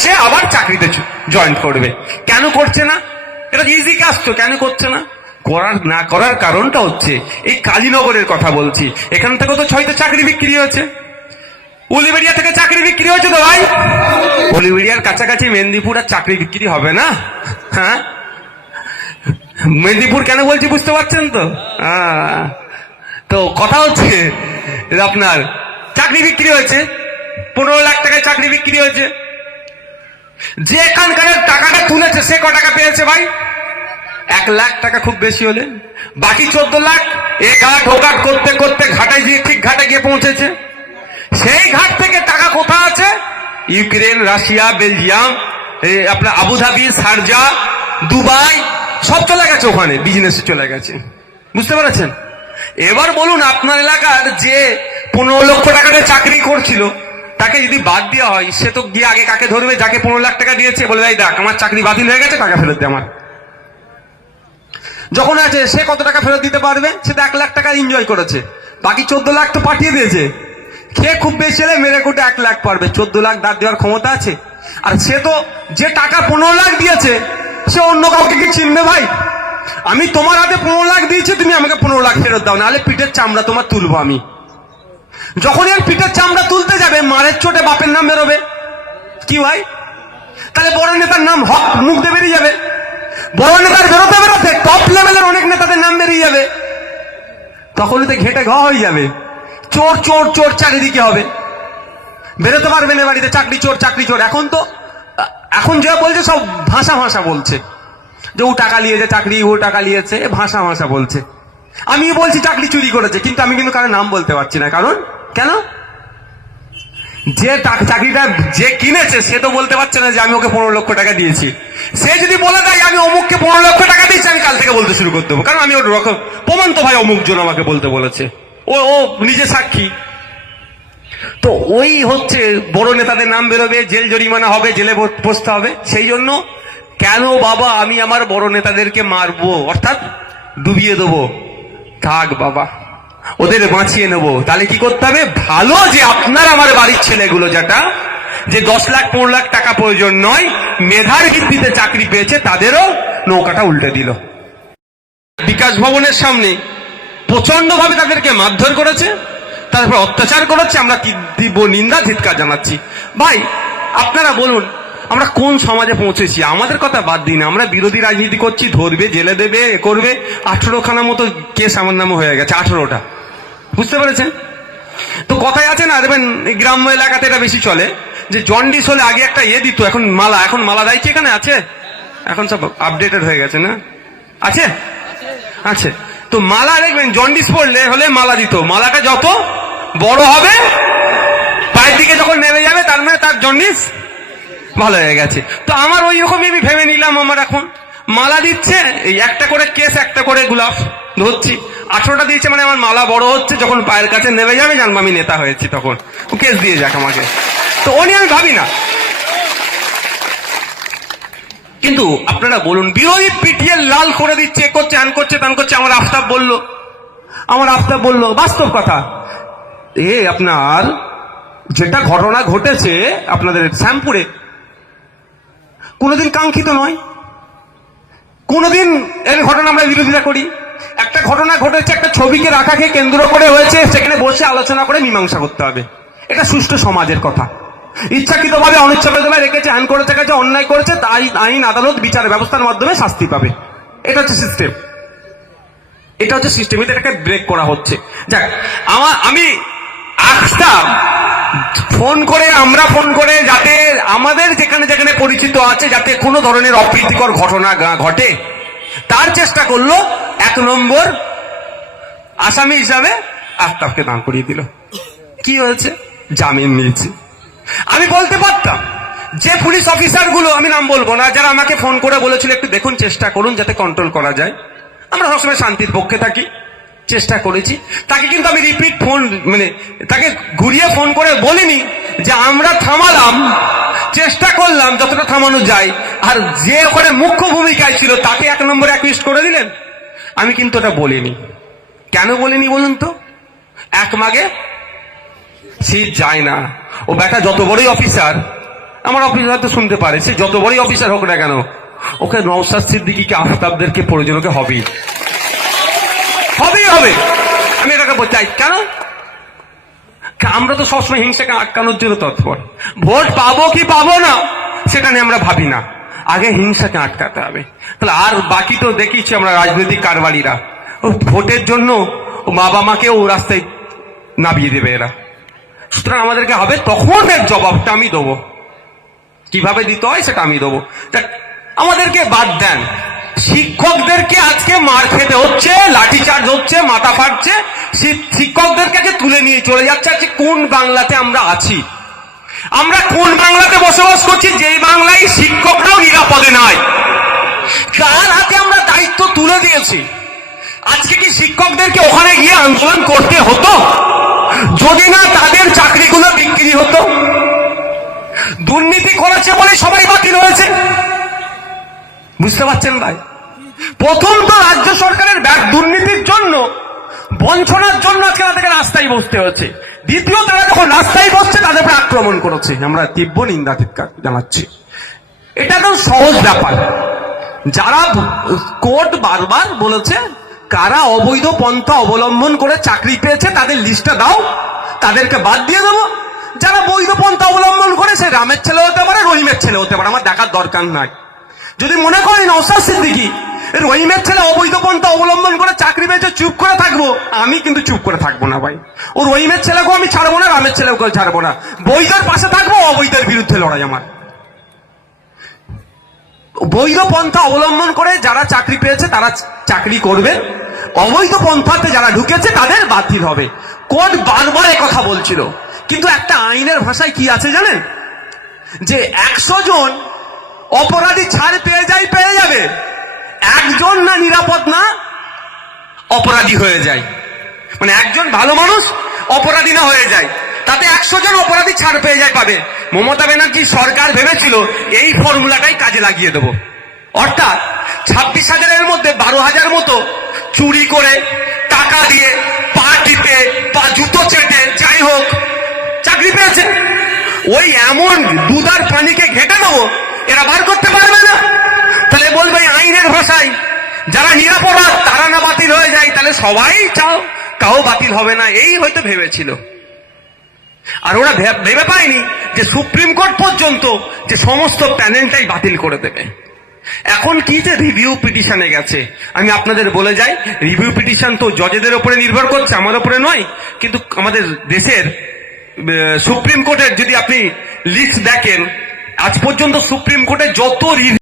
সে আবার চাকরিতে জয়েন করবে। কেন করছে না? এটা ইজি কাজ তো, কেন করছে না? করার না করার কারণটা হচ্ছে, এই কালীনগরের কথা বলছি। এখান থেকে তো ছয়টা চাকরি বিক্রি হয়েছে। উলিবেড়িয়া থেকে চাকরি বিক্রি হয়েছে তো ভাই? উলিবেড়িয়ার কাছাকাছি মেদিনীপুর আর চাকরি বিক্রি হবে না? হ্যাঁ? মেদিনীপুর কেন বলছি বুঝতে পারছেন তো? তো কথা হচ্ছে আপনার, চাকরি বিক্রি হয়েছে, পনেরো লাখ টাকায় চাকরি বিক্রি হয়েছে। যে টাকাটা তুলেছে, সে ক টাকা পেয়েছে ভাই? এক লাখ টাকা খুব বেশি হলে। বাকি চোদ্দ লাখ এ ঘাট, ও করতে করতে ঘাটে গিয়ে, ঠিক ঘাটে গিয়ে পৌঁছেছে। সেই ঘাট থেকে টাকা কোথায় আছে? ইউক্রেন, রাশিয়া, বেলজিয়াম আপনার আবুধাবি, সারজা, দুবাই, সব চলে গেছে ওখানে বিজনেসে চলে গেছে। বুঝতে পেরেছেন? এবার বলুন, আপনার এলাকার যে পনেরো লক্ষ টাকাতে চাকরি করছিল তাকে যদি বাদ দেওয়া হয়, সে তো গিয়ে আগে কাকে ধরবে, যাকে পনেরো লাখ টাকা দিয়েছে বলে ভাই দেখ, আমার চাকরি বাতিল হয়ে গেছে, টাকা ফেরত দে আমার। যখন আছে, সে কত টাকা ফেরত দিতে পারবে? সে তো এক লাখ টাকা এনজয় করেছে। বাকি চোদ্দ লাখ তো পাঠিয়ে দিয়েছে। খেয়ে খুব বেশি হলে মেরে কোটে এক লাখ পারবে। চোদ্দ লাখ দাঁত দেওয়ার ক্ষমতা আছে। আর সে তো যে টাকা পনেরো লাখ দিয়েছে, সে অন্য কাউকে কি চিনবে ভাই? আমি তোমার হাতে পনেরো লাখ দিয়েছি, তুমি আমাকে পনেরো লাখ ফেরত দাও, নাহলে পিঠের চামড়া তোমার তুলবো আমি। যখন এর পিঠের চামড়া তুলতে যাবে, মারের চোটে বাপের নাম বেরোবে। কি ভাই? তাহলে বড় নেতার নাম হক মুখ দিয়ে বেরিয়ে যাবে। বড় নেতার বেরোতে বেরোতে টপ লেভেলের অনেক নেতাদের নাম বেরিয়ে যাবে। তখন তো ঘেটে ঘ হয়ে যাবে। চোর চোর চোর চারিদিকে হবে। বেরোতে পারবে না বাড়িতে, চাকরি চোর চাকরি চোর। এখন তো, এখন যা বলছে সব ভাষা ভাষা বলছে। যে ও টাকা নিয়েছে, চাকরি, ও টাকা নিয়েছে ভাষা ভাষা বলছে। আমি বলছি চাকরি চুরি করেছে, কিন্তু আমি কিন্তু কারও নাম বলতে পারছি না। কারণ কেন? যে চাকরিটা যে কিনেছে, সে তো বলতে পারছে না যে আমি ওকে পনেরো লক্ষ টাকা দিয়েছি। সে যদি বলে দেয়, আমি অমুককে পনেরো লক্ষ টাকা দিয়েছি, আমি কাল থেকে বলতে শুরু করে দেবো। কারণ আমি ওর রকম প্রমাণ তো ভাই অমুক জন আমাকে বলতে বলেছে। ও ও নিজে সাক্ষী। তো ওই হচ্ছে বড় নেতাদের নাম বেরোবে, জেল জরিমানা হবে, জেলে বসতে হবে। সেই জন্য কেন বাবা আমি আমার বড় নেতাদেরকে মারবো? অর্থাৎ ডুবিয়ে দেবো। থাক বাবা। ওদের বাঁচিয়ে নেব। তাহলে কি করতে হবে? ভালো যে আপনার আমার বাড়ির ছেলেগুলো যেটা, যে দশ লাখ, পনেরো লাখ টাকা প্রয়োজন নয়, মেধার ভিত্তিতে চাকরি পেয়েছে, তাদেরও নৌকাটা উল্টে দিল। বিকাশ ভবনের সামনে প্রচণ্ড ভাবে তাদেরকে মারধর করেছে, তারপর অত্যাচার করেছে, আমরা কি দিব নিন্দা ধিৎকার জানাচ্ছি। ভাই, আপনারা বলুন, আমরা কোন সমাজে পৌঁছেছি? আমাদের কথা বাদ দিন, আমরা বিরোধী রাজনীতি করছি, ধরবে, জেলে দেবে, এ করবে আঠেরো খানা মতো কেস আমার নামে হয়ে গেছে, আঠেরোটা। বুঝতে পেরেছেন? তো কথাই আছে না, দেখবেন গ্রাম্য এলাকাতে এটা বেশি চলে, যে জন্ডিস হলে আগে একটা ইয়ে দিত, এখন মালা এখন মালা দেয় এখানে আছে? এখন সব আপডেটেড হয়ে গেছে না? আছে? আছে। তো মালা দেখবেন, জন্ডিস পড়লে হলে মালা দিত। মালাটা যত বড় হবে, পায়ের দিকে যখন নেমে যাবে, তার মানে তার জন্ডিস ভালো হয়ে গেছে। তো আমার ওই রকমই আমি ভেবে নিলাম আমার এখন। মালা দিচ্ছে, এই একটা করে কেস, একটা করে গোলাপ। ধরছি। আঠেরোটা দিয়েছে মানে আমার মালা বড় হচ্ছে, যখন পায়ের কাছে নেমে যাবে, জানব আমি নেতা হয়েছি তখন। কেস দিয়ে যাক আমাকে। তো ও আমি ভাবি না। কিন্তু আপনারা বলুন, বিরোধী পিটিয়ে লাল করে দিচ্ছে করছে, আন করছে, তান করছে, আমার আফতাব বলল। আমার আফতাব বলল, বাস্তব কথা। এ আপনার যেটা ঘটনা ঘটেছে আপনাদের শ্যামপুরে, কোনোদিন কাঙ্ক্ষিত নয়। কোনোদিন এর ঘটনা আমরা বিরোধিতা করি। একটা ঘটনা ঘটেছে, একটা ছবিকে রাখাকে কেন্দ্র করে হয়েছে, সেখানে বসে আলোচনা করে মীমাংসা করতে হবে। এটা সুষ্ঠু সমাজের কথা। ইচ্ছাকৃতভাবে অনিচ্ছাকৃতভাবে রেখেছে, আইন করেছে কাছে অন্যায় করেছে, তাই আইন, আদালত, বিচার ব্যবস্থার মাধ্যমে শাস্তি পাবে। এটা হচ্ছে সিস্টেম এটা হচ্ছে সিস্টেম এটাকে ব্রেক করা হচ্ছে। যাক, আমার, আমি আসতাম ফোন করে, আমরা ফোন করে যাতে আমাদের যেখানে যেখানে পরিচিত আছে, যাতে কোনো ধরনের অপ্রীতিকর ঘটনা ঘটে। তার চেষ্টা করল, এক নম্বর আসামি হিসাবে আফতাবকে দাঁড় করিয়ে দিল। কি হয়েছে? জামিন নিয়েছে। আমি বলতে পারতাম, যে পুলিশ অফিসারগুলো আমি নাম বলব না, যারা আমাকে ফোন করে বলেছিল, একটু দেখুন চেষ্টা করুন, যাতে কন্ট্রোল করা যায়। আমরা সবসময় শান্তির পক্ষে থাকি। চেষ্টা করেছি। তাকে কিন্তু আমি রিপিট ফোন মানে তাকে ঘুরিয়ে ফোন করে বলিনি যে আমরা থামালাম, চেষ্টা করলাম যতটা থামানো যায়। আর যে ওখানে মুখ্য ভূমিকায় ছিল তাকে এক নম্বরে অ্যাকুইস্ট করে দিলেন। আমি কিন্তু ওটা বলিনি। কেন বলিনি বলুন তো? এক মাগে সিট যায় না। ও বেটা যত বড়ই অফিসার আমার অফিসার হয়তো শুনতে পারে। সে যত বড়ই অফিসার হোক না কেন, ওকে নৌসাদ সিদ্দিকিকে, আফতাবদেরকে প্রয়োজন ওকে হবেই। হবেই হবে। আমি এটাকে চাই, কেন? আমরা তো সবসময় হিংসাকে আটকানোর জন্য তৎপর। ভোট পাবো কি পাবো না, সেটা নিয়ে আমরা ভাবি না। আগে হিংসাকে আটকাতে হবে। তাহলে আর বাকি তো দেখিছি আমরা রাজনৈতিক কারবারিরা। ও ভোটের জন্য ও বাবা মাকেও রাস্তায় নামিয়ে দেবে এরা। সুতরাং আমাদেরকে হবে তখন এর জবাবটা আমি দেবো। কীভাবে দিতে হয় সেটা আমি দেবো। আমাদেরকে বাদ দেন। শিক্ষকদেরকে আজকে মার খেতে হচ্ছে, লাঠিচার্জ হচ্ছে, মাথা ফাটছে। শি- শিক্ষকদের কাছে তুলে নিয়ে চলে যাচ্ছে, আজকে কোন বাংলাতে আমরা আছি? আমরা কোন বাংলাতে বসবাস করছি? যেই বাংলায় শিক্ষকরাও নিরাপদে নাই। কার হাতে আমরা দায়িত্ব তুলে দিয়েছি? আজকে কি শিক্ষকদেরকে ওখানে গিয়ে আন্দোলন করতে হতো? যদি না তাদের চাকরিগুলো বিক্রি হতো? দুর্নীতি করেছে বলে সবাই বাতিল হয়েছে। বুঝতে পারছেন ভাই প্রথম তো রাজ্য সরকারের ব্যাগ দুর্নীতির জন্য, বঞ্চনার জন্য আজকে তাদেরকে রাস্তায় বসতে হচ্ছে দ্বিতীয়, তারা যখন রাস্তায় বসছে, তাদের উপরে আক্রমণ করেছে। আমরা তীব্র নিন্দা ধিক্কার জানাচ্ছি। এটা তো সহজ ব্যাপার। যারা কোর্ট বারবার বলেছে, কারা অবৈধ পন্থা অবলম্বন করে চাকরি পেয়েছে, তাদের লিস্টটা দাও, তাদেরকে বাদ দিয়ে দেবো। যারা বৈধ পন্থা অবলম্বন করে, সে রামের ছেলে হতে পারে, রহিমের ছেলে হতে পারে, আমার দেখার দরকার নাই। যদি মনে করেন নৌসাদ সিদ্দিকি রহিমের ছেলে অবৈধ পন্থা অবলম্বন করে চাকরি পেয়েছে চুপ করে থাকব, আমি কিন্তু চুপ করে থাকব না ভাই। ও রহিমের ছেলেকেও আমি ছাড়বো না, রামের ছেলেকেও ছাড়বো না। বৈধের পাশে থাকব, অবৈধের বিরুদ্ধে লড়াই আমার। বৈধ পন্থা অবলম্বন করে যারা চাকরি পেয়েছে, তারা চাকরি করবে। অবৈধ পন্থাতে যারা ঢুকেছে, তাদের বাতিল হবে। কোর্ট বারবার কথা বলছিল। কিন্তু একটা আইনের ভাষায় কি আছে জানেন? যে একশো জন অপরাধী ছাড় পেয়ে যায়, পেয়ে যাবে। একজন না নিরাপদ না অপরাধী হয়ে যায়। মানে একজন ভালো মানুষ অপরাধী না হয়ে যায়। তাতে একশো জন অপরাধী ছাড় পেয়ে যায় পাবে। মমতা ব্যানার্জি সরকার ভেবেছিল এই ফর্মুলাটাই কাজে লাগিয়ে দেবো। অর্থাৎ ছাব্বিশ হাজারের মধ্যে বারো হাজার মতো চুরি করে, টাকা দিয়ে পা টিপে পা জুতো চেটে যাই হোক, চাকরি পেয়েছে। ওই এমন দুধার পানিকে ঘেটে দেবো এরা বার করতে পারবে না। তাহলে বলবে আইনের ভাষায়, যারা নিরাপরাধ তারা না বাতিল হয়ে যায়, তাহলে সবাই চাও, কাউ বাতিল হবে না, এই হয়তো ভেবেছিল। আর ওরা ভেবে পায়নি যে সুপ্রিম কোর্ট পর্যন্ত যে সমস্ত প্যানেলটাই বাতিল করে দেবে। এখন কি যে রিভিউ পিটিশনে গেছে, আমি আপনাদের বলে যাই রিভিউ পিটিশন তো জজেদের উপরে নির্ভর করছে, আমার উপরে নয়, কিন্তু আমাদের দেশের সুপ্রিম কোর্টের যদি আপনি লিস্ট দেখেন আজ পর্যন্ত সুপ্রিম কোর্টে যত